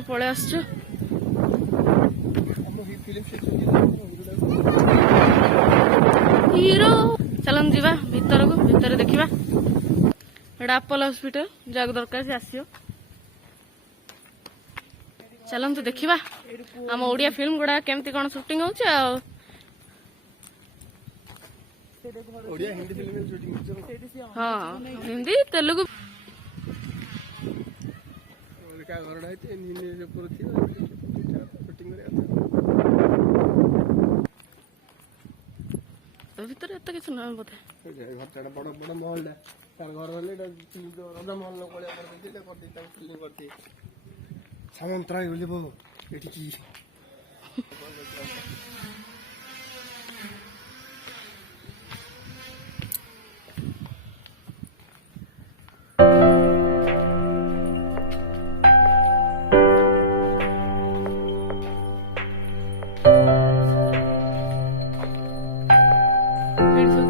को पळे आसछु हीरो चलन जीवा भीतर को भीतर देखिबा एडा अपोलो हॉस्पिटल जाग दरकार से आसियो चलन तो देखिबा हम ओडिया फिल्म गुडा केमती कोन शूटिंग होछ ओडिया हिंदी फिल्म में शूटिंग होछ हां हिंदी तेलुगु और का घरडा है हिंदी जो पूरा थी शूटिंग करे तो भीतर एत किछ न बोथे घर चाडा बड़ बड़ महल डा तार घर वाले राजा महल न कोलिया कर देते कर देता फिल्म करते सामंतराय बोले बो एठी की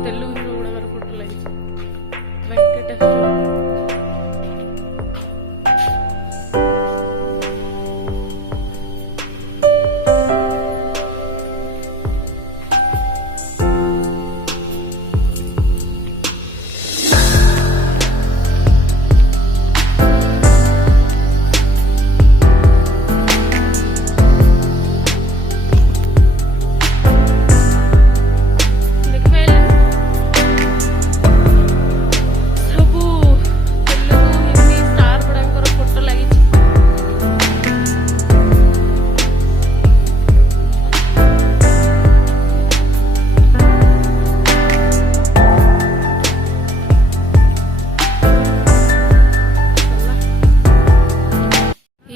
तेलुगु हीरो गुडा फोटो लगी वेंकटेश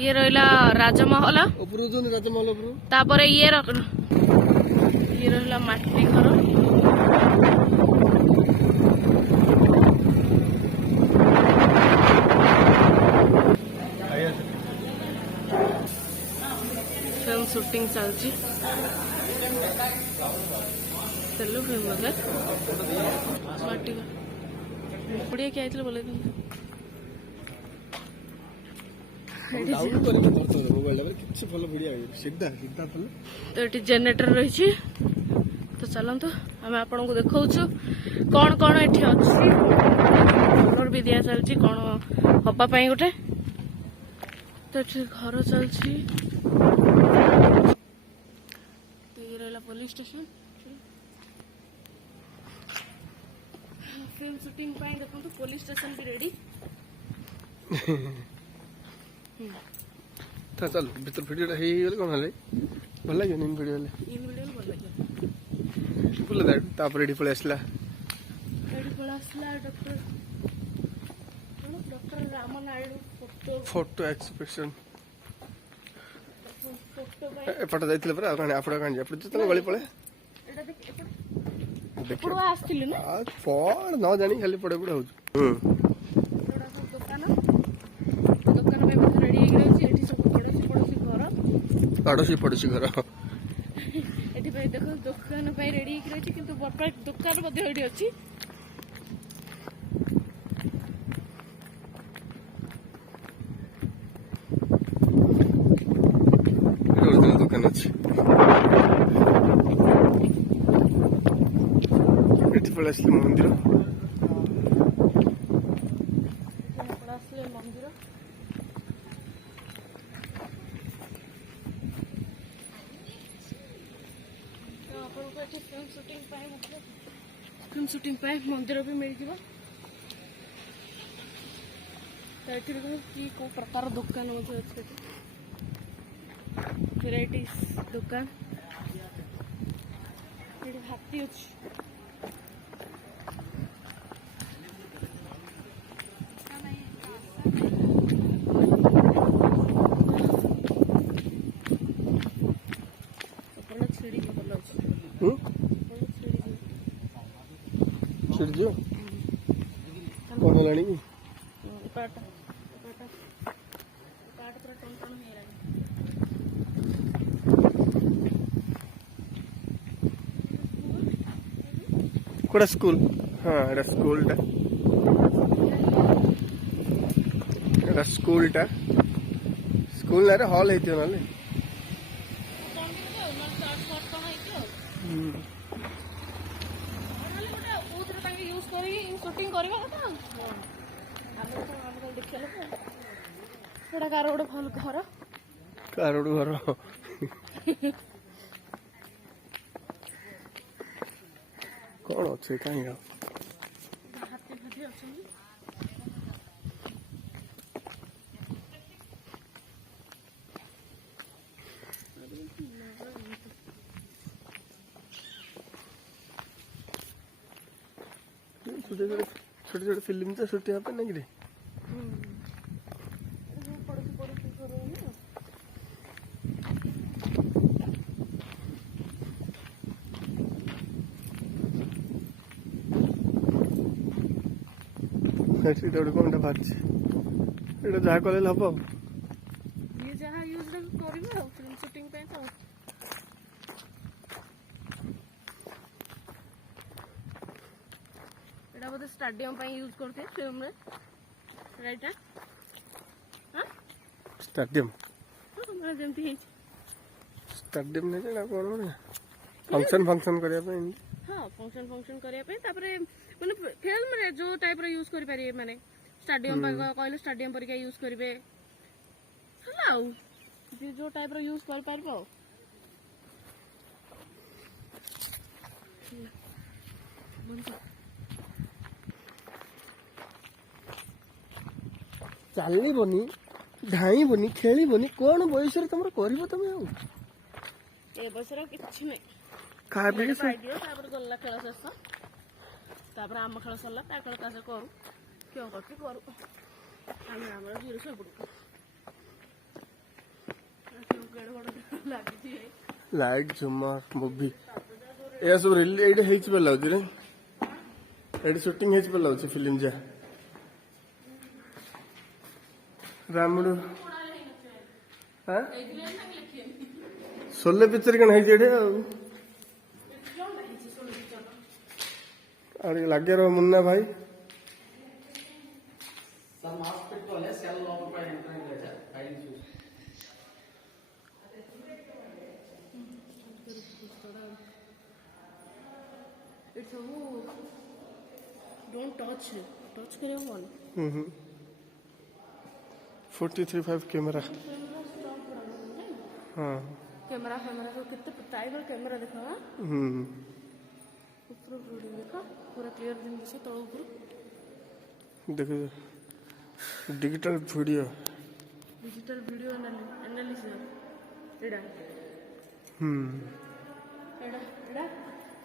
ये रहिला राजमहल उपरु जो राजमहल उपरु तापरे ये रहिला माटी घर फिल्म शूटिंग चलची तेलुगु फिल्म बोले माटी बढ़िया क्या आइतले बोले डाउन करके करतो मोबाइल रे किछ फल बढ़िया सीधा सीधा फल तो ये जनरेटर रही तो चलतु आम आपन को देखा कौन कौन ये अच्छी कलर भी दिया चलती कौन हवापाई गोटे तो ये घर चलती तो ये रहा पुलिस स्टेशन फिल्म शूटिंग देखो पुलिस स्टेशन भी रेडी था चल भीतर भिडियो हे गले कोन हले भल लागे इन भिडियो ले इन वीडियो भल लगे बोले दैट तापर रेडी पळे असला doctor Ram Naidu photo expression photo एपट जाइतले पर काणी आपडा काणी एपट जतले गली पळे एटा देख एपट आस्थिले ना आ कोन न जानी खाली पड़े पड़े हो पड़ोसी पड़ोसी घर एठी देखो दुकान पे रेडी रही किंतु बड़ा दुकान मध्ये एठी अछि दुकान अच्छी एठी पळे असले मंदिर फिल्म शूटिंग मंदिर भी मिल जाए कि को प्रकार दुकान वेराइटीज दुकान हाथी अच्छी छिड़जो कौन लानी पाट पाट पाट पूरा टन टन हो रहा कोड़ा स्कूल हाँ एटा स्कूल टा ସ୍କୁଲ ନାଁରେ ହଲ୍ ହେଇଥିବ ନହେଲେ। ସୁଟିଂ କରିବା କଥା ଦେଖିବା ସେଟା କାର ଗୋଟେ ଭଲ ଘର କାରୋଡ ଘର କଣ ଅଛି କାହିଁ ଆଉ ହାତୀ ଫାତି ଅଛନ୍ତି। छोटे छोटे फिल्म तो शूट यहाँ पे नहीं रे ଗୋଟେ କଣଟା ବାହାରିଛି ଏଇଟା ଯାହା କଲେ ହବ ଆଉ ଇଏ ଯାହା ୟୁଜ କରିବେ ଆଉ ଫିଲ୍ମ ସୁଟିଂ ପାଇଁ ତ ଏଇଟା ବୋଧେ ଷ୍ଟାଡିୟମ ପାଇଁ ୟୁଜ କରୁଥିବେ ଫିଲ୍ମରେ ରାଇଟ୍ ଷ୍ଟାଡିୟମ ମାନେ ଯେମିତି ହେଇଛି ଷ୍ଟାଡିୟମ ନାହିଁ ନା କଣ ଫଙ୍କସନ କରିବା ପାଇଁ ହଁ ଫଙ୍କସନ କରିବା ପାଇଁ ତାପରେ ମାନେ ଫିଲ୍ମରେ ଯୋଉ ଟାଇପର ୟୁଜ କରିପାରିବେ ମାନେ ଷ୍ଟାଡିୟମ କହିଲେ ଷ୍ଟାଡିୟମ ପରିକା ୟୁଜ କରିବେ ହେଲା ଆଉ ଯିଏ ଯୋଉ ଟାଇପର ୟୁଜ କରିପାରିବ ଆଉ ଚାଲିବନି ଧାଇଁବନି ଖେଳିବନି କଣ ବୟସରେ ତମର କରିବ ତମେ ଆଉ ଏ ବୟସରେ କିଛି ନାହିଁ ଖାଇବା ତାପରେ ଗଲା ଖେଳ ଶେଷ ତାପରେ ଆମ ଖେଳ ସରିଲା ତା ଖେଳ ତା କରୁ କେଉଁ କରୁଛି କରୁ ଆମେ ଆମର ଜିରୋ ସବୁଠୁ ଲାଗିଛି ଲାଇଟ୍ ଝୁମର ମୁଭି ଏହା ସବୁ ଏଇଟା ହେଇଛି ବା ଲାଗୁଛି ରେ ଏଇଠି ସୁଟିଂ ହେଇଛି ବା ଲାଗୁଛି ଫିଲ୍ମ ଯା ରାମୁଡୁ ସୋଲେ ପିକ୍ଚର କଣ ହେଇଛି ଏଠି ଆଉ ଲାଗେ ରହ ମୁନ୍ନା ଭାଇ ସବୁ ଡୋଣ୍ଟ ଟଚ୍ କରିବାକୁ ଭଲ 43.5 कैमरा हाँ कैमरा तो कितने टाइगर कैमरा देखो ऊपर देखो पूरा क्लियर दिन दिशा तल ऊपर देखो डिजिटल वीडियो एनालिसिस एडा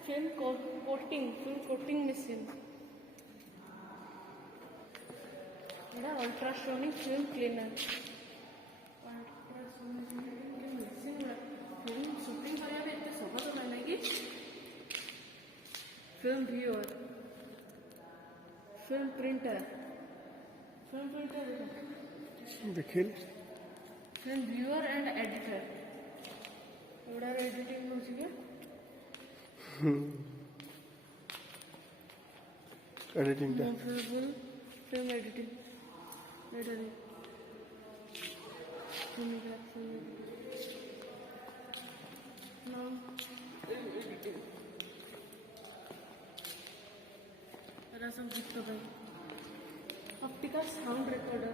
film coating machine ultrasonic film cleaner film shooting करने सहज ना कि फिल्म व्यूअर फिल्म प्रिंटर देखिए फिल्म व्यूअर एंड एडिटर एवढा एडिटिंग होची के एडिटिंग फिल्म एडिटिंग सब गीत ऑप्टिकल साउंड रिकॉर्डर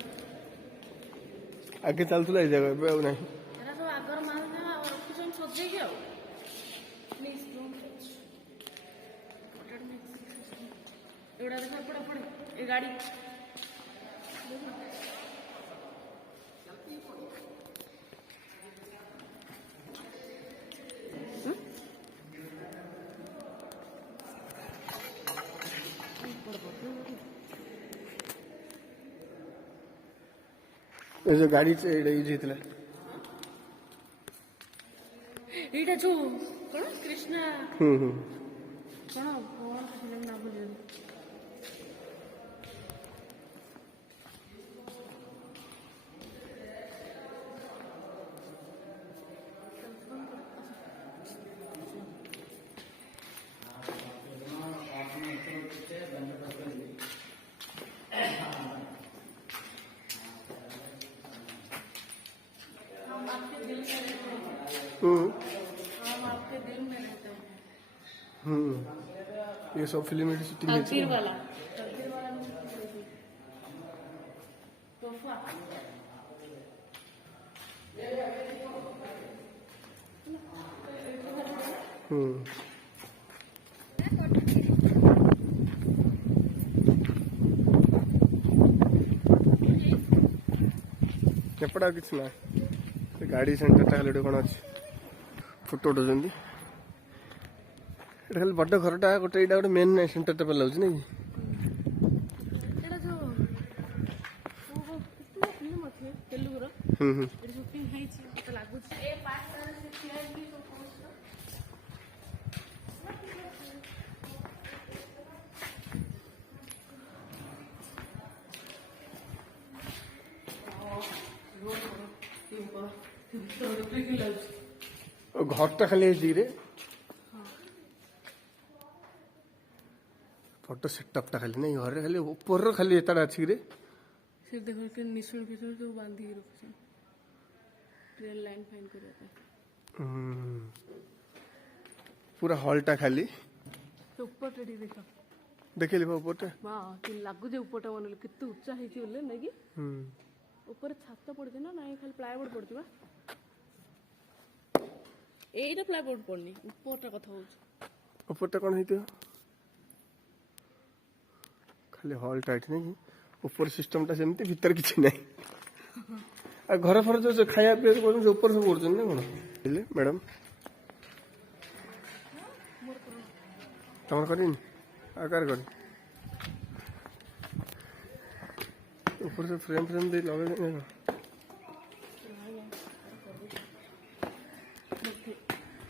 आगे चलता है जगह पे नहीं सब आगर मार सजे की एवढा देखा पड़े पड़े ये गाड़ी ये जो गाड़ी से यूज होता है एटा जो कौन कृष्णा कौन कौन फिल्म ना बोल हम आपके दिल में रहते हैं। ये सब फिल्म शूटिंग तकदीर वाला तोहफा। एपटा किसी ना गाड़ी सेंटर खाली कौन अच्छे फोटो उठाउछन्ति खाली बड़ घरटा गोटे यहाँ गोटे मेन सेंटर पे लाଗୁଛି नहीं एटा जो कितना फिल्म अछि तेलुगु रो एटा शूटिंग हैछि मते लागुछि ए पार्ट से सीआईबी तो पोस्ट घरटा खाली है रे फोटो सेटअपटा खाली नहीं घर खाली ऊपर खाली एताड़ा अछि रे से देखो के निशुन फिशुन सब बांधी के रखछन ट्रेन लाइन फाइन करे पूरा हॉलटा खाली तो ऊपर टेडी देखो देखिए ऊपरटा हां कि लागु जे ऊपरटा बनले कितु ऊंचा हैछि बोले नै कि ऊपर छात पड़ते ना नहीं खाली प्लाईवुड पड़ती बा एटा प्लाईवुड पड़नी ऊपरटा कथा होछ ऊपरटा कौन है खाली हॉल टाइट नहीं ऊपर सिस्टमटा सेमती भीतर किसी नहीं आ घर फर जो खाया पिया कर ऊपर सब कर ना कौन मैडम तुम कर आकार कर ऊपर से फ्रेम फ्रेम दे लगे नहीं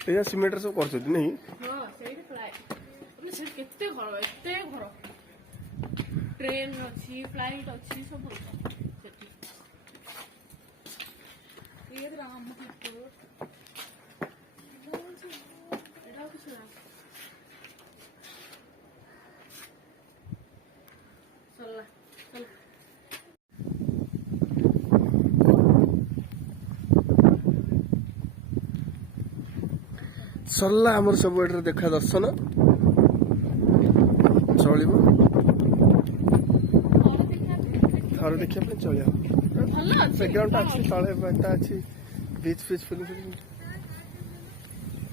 ये सीमेंट सब कर नहीं हां सेही फ्लाई अपने से केते घर एते घर ट्रेन अछि फ्लाइट अछि सब सेठी ये राम को एटा कुछ ना चल चल सरला आमर सब एटर देखा दर्शन चलिब थोड़े देखिए चलिए बैकग्राउंड अच्छी तले बैठा अच्छी बीच फीच फिल्म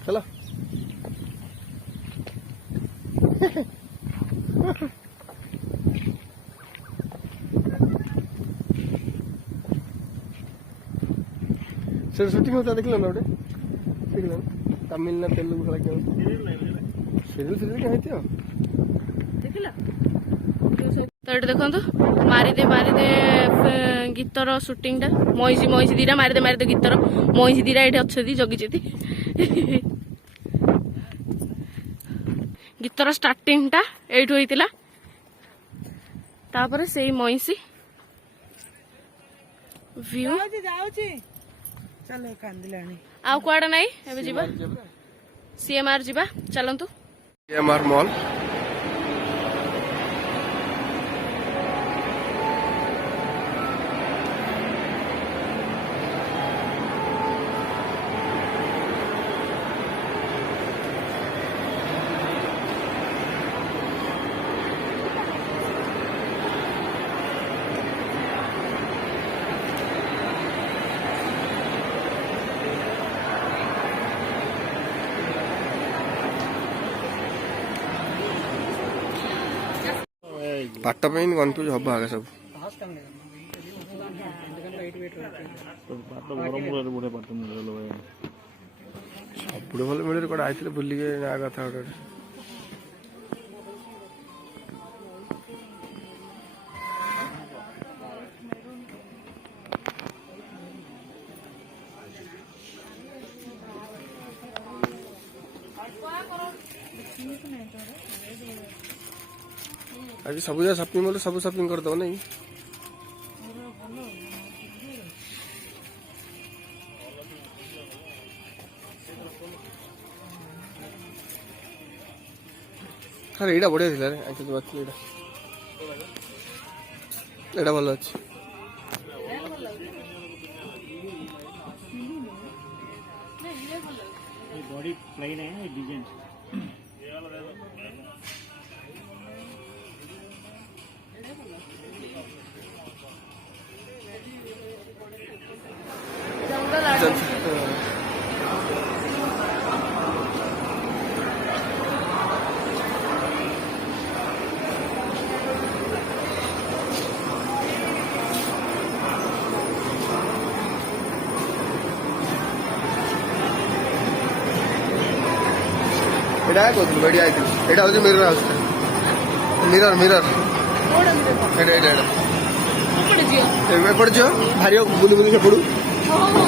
चलो सर शूटिंग होता देख लो ना देख लो तमिल ना तेलुगु खड़ा क्यों सीरियल सीरियल क्या है देखला तो ये देखो मारिदे गीतर सुटिंगटा मईसी मईसी दीटा मारिदे गीतर मईसी दीटा ये अच्छे जगिचे गीतर स्टार्टिंगटा एठू होइतिला तापर से मईसी व्यू चलो कांदिलानी आउ कुआडे नाही एबे जीवा सीएमआर जीवा चलंतु सीएमआर मॉल पाट कन्फ्यूज हम आगे सब सब भल मिले कौन आते बुलिके ना कथा गोटे आज सब जगह शॉपिंग मॉल सब शॉपिंग कर दो नहीं अरे एटा बढ़िया थिला रे आके जो बात एटा भल अछि बॉडी प्लेन है डिजाइन जंगल आड़ ଏଇଟା କହୁଥିଲି ବଢିଆ ହେଇଥିଲା ଏଇଟା ହଉଛି ମିରର ହାଉସ୍ ମିରର ମିରର ଏଇଟା ଏଇଟା ଏଇଟା ଏପଟେ ଝିଅ ଏପଟେ ଝିଅ ଭାରି ବୁଲି ବୁଲି ସେପଟୁ ହଉ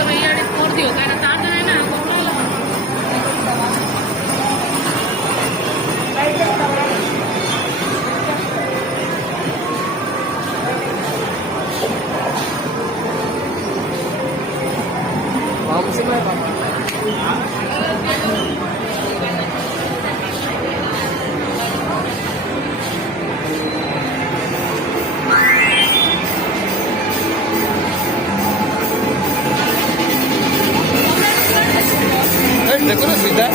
ତମେ ଇଆଡେ କରିଦିଅ କାହିଁକିନା ତାର ତ ନାହିଁ ନା କଣ ହେଲା देखो ना सीधा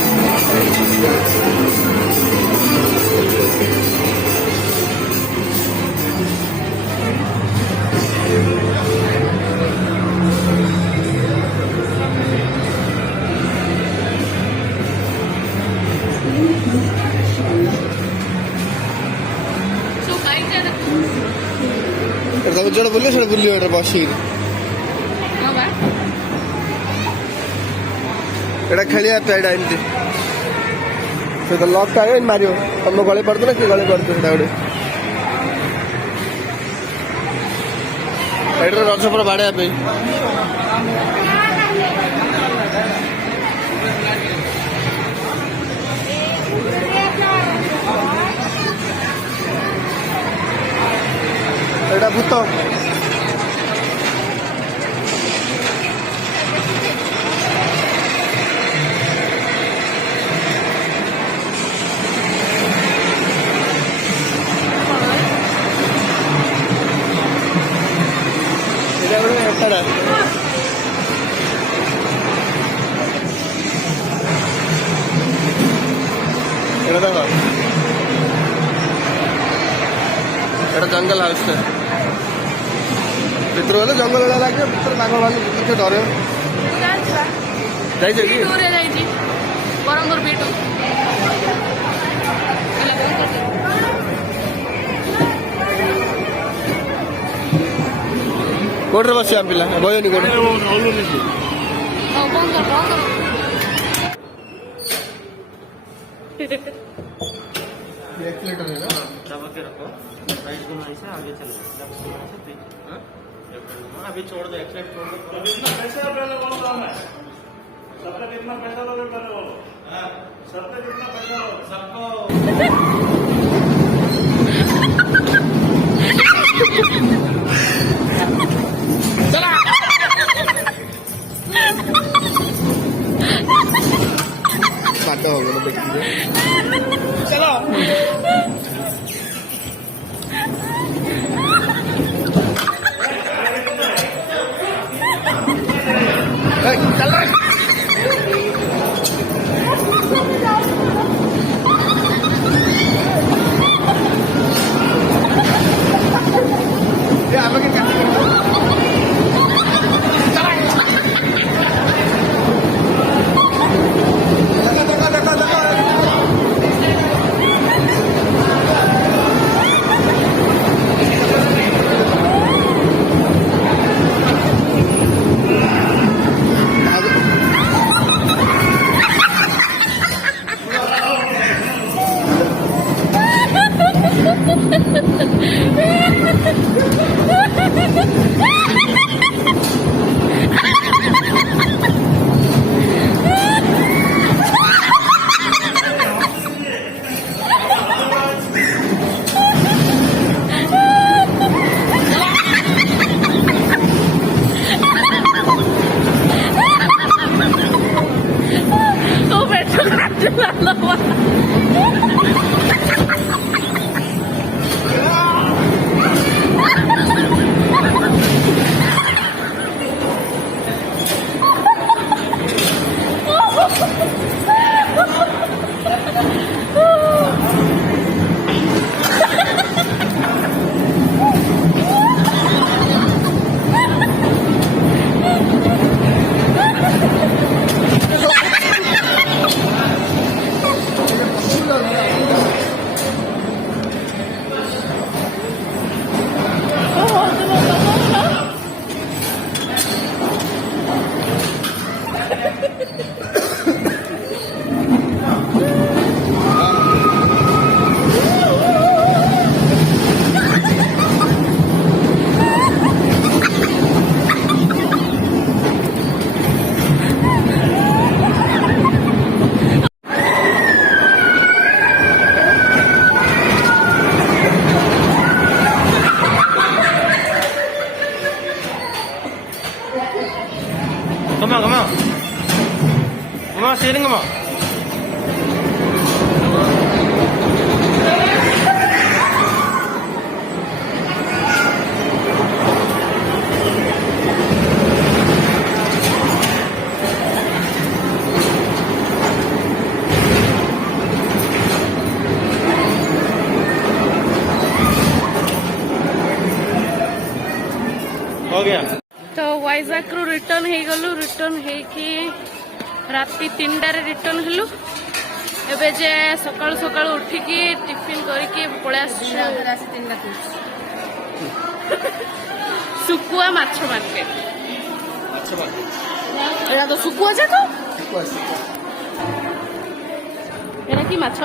सो बाइक जाना ତମେ ଯୋଉଟା ବୁଲିବ ସେଇଟା ବୁଲିବ ଏଟା ବସିକି ହଁ ବା ଏଇଟା ଖେଳିବା ପାଇଁ ଏଇଟା ଏମିତି ସେ ତ ଲକ୍ ଟା ମାରିବ ତମ ଗଳି ପଡୁଥିବ ନା କିଏ ଗଳି ପଡୁଥିବ ସେଇଟା ଗୋଟେ ଏଇଟା ରଜ ପୁରା ବାଡେଇବା ପାଇଁ ଏଇଟା ଭୂତ ଏଟା ଦେଖ ଏଟା ଜଙ୍ଗଲ ହାଉସ୍ ଭିତରୁ ଗଲେ ଜଙ୍ଗଲ ଭଳିଆ ଲାଗିବ ଭିତରେ ବାଘ ଭାଲୁ ଟିକେ ଡରେ ଯାଇଛ କି ଟୁରେ ଯାଇଛି ବରଙ୍ଗର ବିଟୁ କୋଉଠି ବସିବା ପିଲା ବୟନି କୋଉଠି ହଉ ବନ୍ଦ କର एक्सीलेटर है ना दबा के रखो राइट घुमाने से आगे चलो लेफ्ट घुमाने से पीछे हाँ अभी छोड़ दो एक्सीलेटर छोड़ दो कितना पैसा पहले बोलो काम है सबका कितना पैसा लोगे पहले बोलो सबका कितना पैसा लोगे सबको बाटा हो गया देखिए चलो चल रहा है आगे क्या Ha ha ha ha! Come on, come on. Come on, steering, come on. हो गया तो वाइजाक रु रिटर्न हे गलु रिटर्न हे कि राति 3टारे रिटर्न हेलु एबे जे सकाळ सकाळ उठिकी टिफिन करिकी पळे आसछु सुकुआ माछ मार्केट एरा तो सुकुआ जे तो एरा की माछ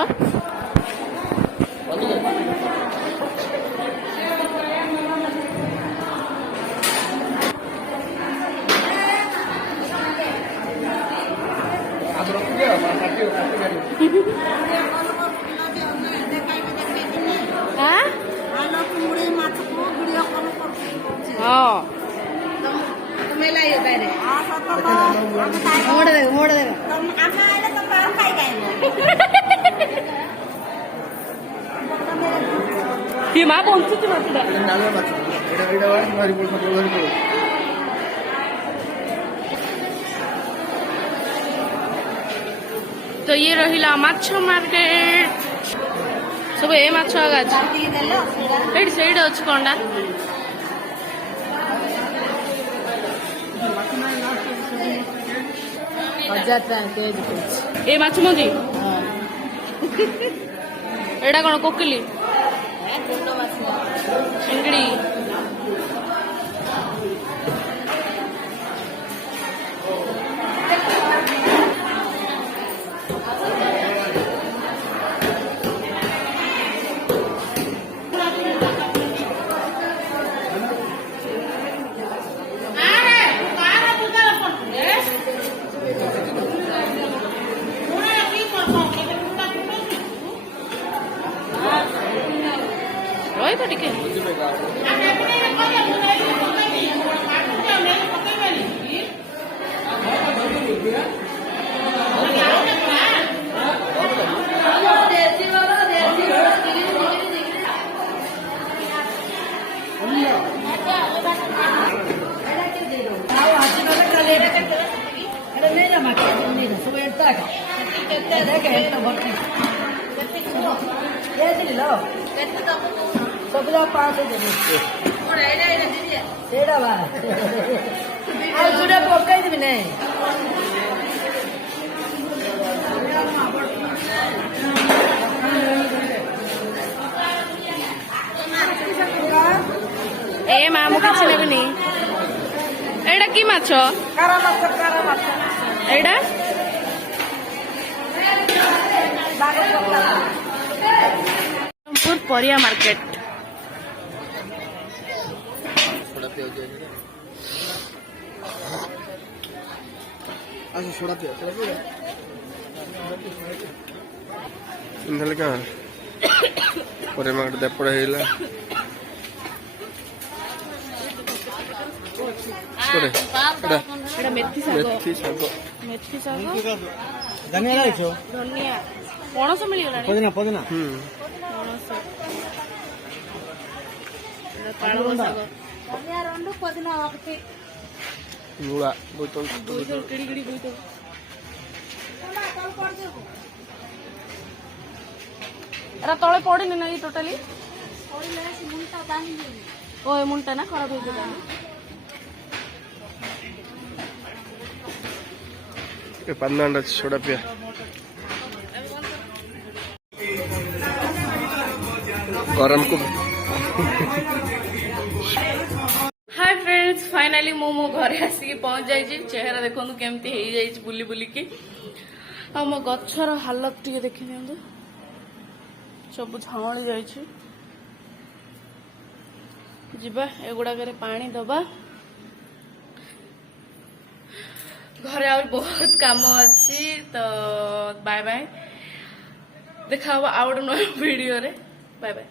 କି ମା ବଞ୍ଚୁଛି ମାଛଟା तो ये रहिला माछ मार्केट सब ए माछ आगा अछि सेड अछि कोंडा ए माछ मंदी एडा कोन कोकिली चिंगड़ी तो ठीक है सबला 5 देबे सेडा बा आ जुडे पकाई देबे नै ए मामू किछ नेबनी एडा की माछ कारा माछ एडा रामपुर परिया मार्केट अच्छा सोडा पिया इंदल का परे मार्केट देपड़ा हेला कोरे एडा मेथी साग धनिया लाइछो धनिया पणस मिली गलानी पदना पणस एडा काळो साग धनिया रंडू पदना ఒకటి मुळा बोतल बोतल किडी किडी बोतल एरा तळे पड़िनी ना टोटाली ओ मुंटा ना खराब हो गया पन्नांड सोडा पिया गरम को हाय फ्रेंड्स फाइनली मु मो घरे आसिक पहुंच जाइए चेहरा देखो केमती हो जाइए बुली बुलिकी आ मो गछर हालत टे देखी दिंतु सब झाऊली जाइए जीवा एगुड़ाक पानी दबा घरे आ बहुत काम अच्छी तो बाय बाय देखा आउ गोटे नुआ वीडियो रे बाय बाय।